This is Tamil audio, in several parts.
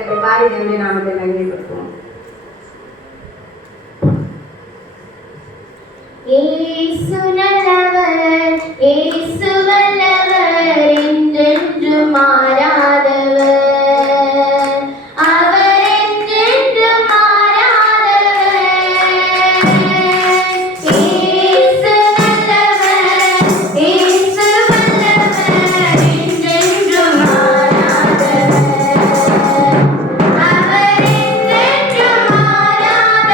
வசனத்தை பாடி தேவனுடைய நாமத்தை மகிமைப்படுத்துவோம். இயேசு நல்லவர், இயேசு வல்லவர், என்றென்று மாறாதவர். அவர் என்றென்று மாறாதவர். இயேசு நல்லவர், இயேசு வல்லவர், என்றென்று மாறாதவர். அவர் என்றென்று மாறாதவர்.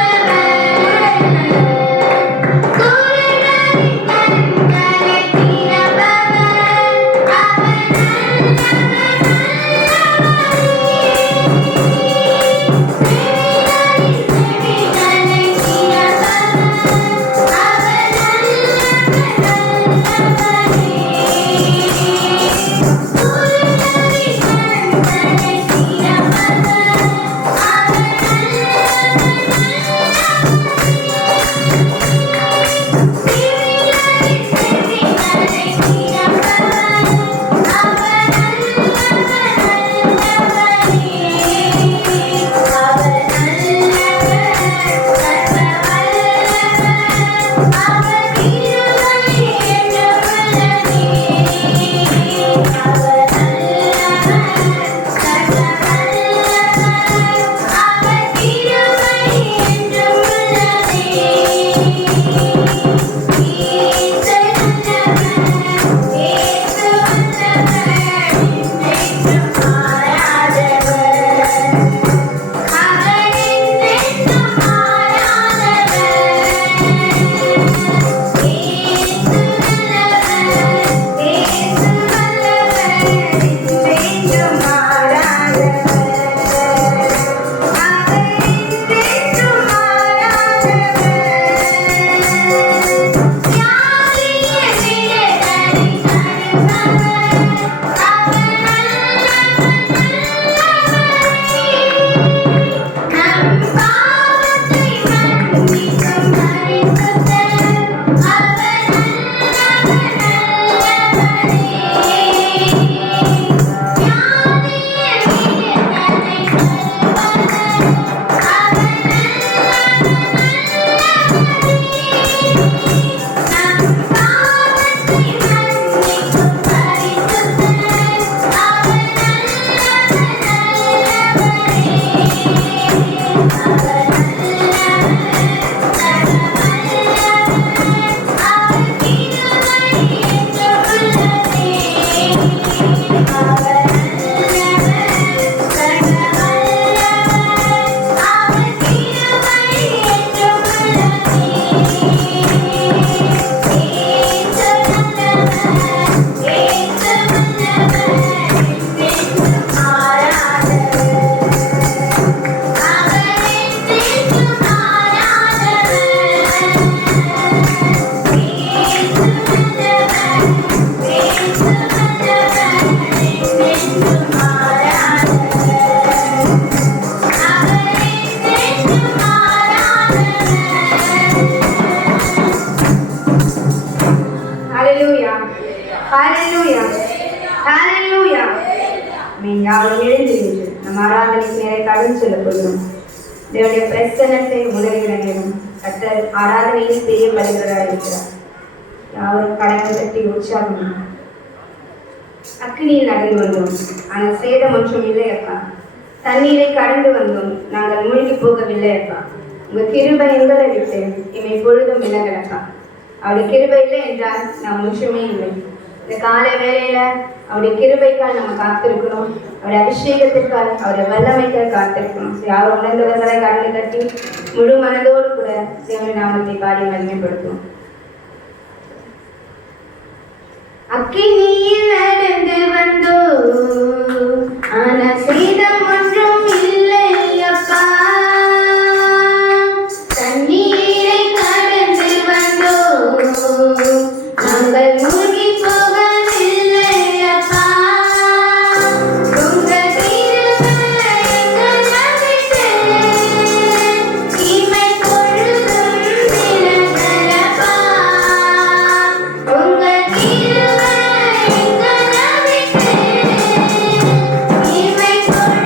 நம் ஆராதனைக்கு நேரே கடந்து செல்ல போகிறோம். தேவனுடைய பிரசன்னத்தை உணர்கிற நேரம் கர்த்தர் ஆராதனையில் பெரிய பலிகளாக இருக்கிறார். யாரும் கடமை தட்டி உற்சாகம். அக்கினியில் நடந்து வந்தோம், ஆனால் சேதம் ஒன்றும் இல்லை அப்பா. தண்ணீரை கடந்து வந்தோம், நாங்கள் மூழ்கி போகவில்லை அப்பா. உங்கள் கிருபை எங்களை விட்டு இமை பொழுதும் விலகலப்பா. அவருடைய கிருபை இல்லை என்றால் நாம் ஒன்றுமே இல்லை. இந்த காலை வேளையில அவருடைய கிருபைக்கால் நம்ம காத்திருக்கணும். அவருடைய அபிஷேகத்திற்கால், அவருடைய வல்லமைக்கால் காத்திருக்கணும். யாரும் உணர்ந்தவர்களை கடந்து கட்டி முழு மனதோடு கூட தேவனுடைய நாமத்தை பாடி மகிமைப்படுத்தும். அக்கினியில் நடந்து வந்தோ, ஆனா சேதம் ஒன்றும் இல்லை அப்பா. தண்ணீரை கடந்து வந்தோ, நாங்கள் மூழ்கி போகவில்லை அப்பா. உங்க கிருபை எங்களை விட்டு இமை பொழுதும் விலகலப்பா. உங்க கிருபை எங்களை விட்டு இமை பொழுதும்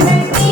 வெட்டி